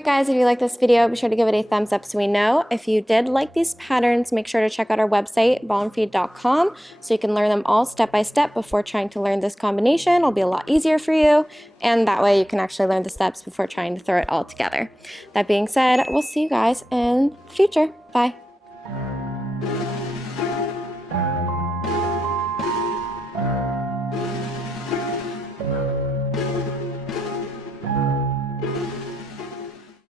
right, guys, if you like this video, be sure to give it a thumbs up so we know. If you did like these patterns, make sure to check out our website, ballroomfeed.com, so you can learn them all step by step before trying to learn this combination. It'll be a lot easier for you, and that way you can actually learn the steps before trying to throw it all together. That being said, we'll see you guys in the future. Bye.